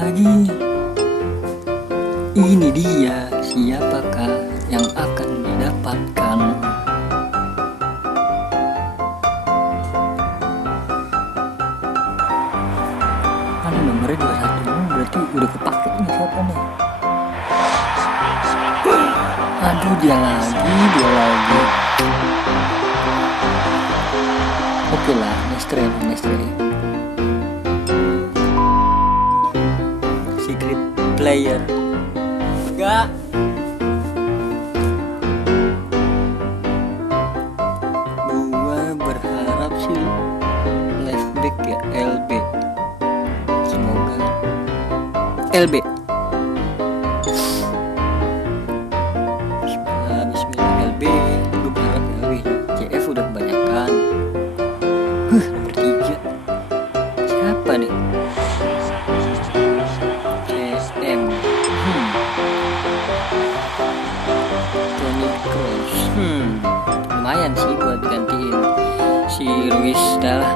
lagi. Ini dia, siapakah yang akan didapatkan? Ada nomornya 21, berarti udah kepake nih siapa nih? Aduh, dia lagi. Oke lah, Nestre. Secret player. Enggak. Gua berharap sih left back ya, LB. Semoga LB. Bismillah LB. Gue berharap LB. CF udah kebanyakan. Nomor 3. Siapa nih? CSM. Toni Kroos. Lumayan sih buat gantiin si Ruiz dah.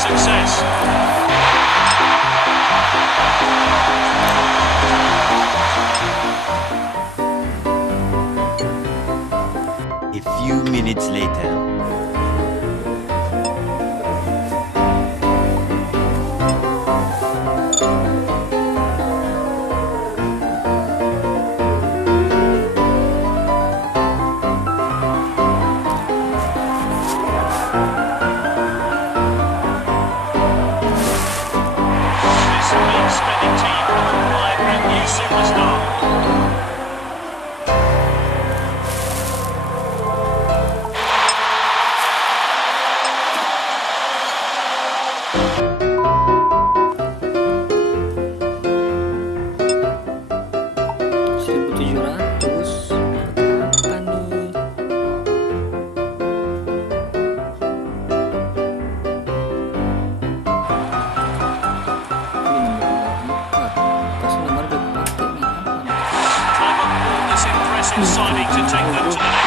Success. A few minutes later. Signing to take them to the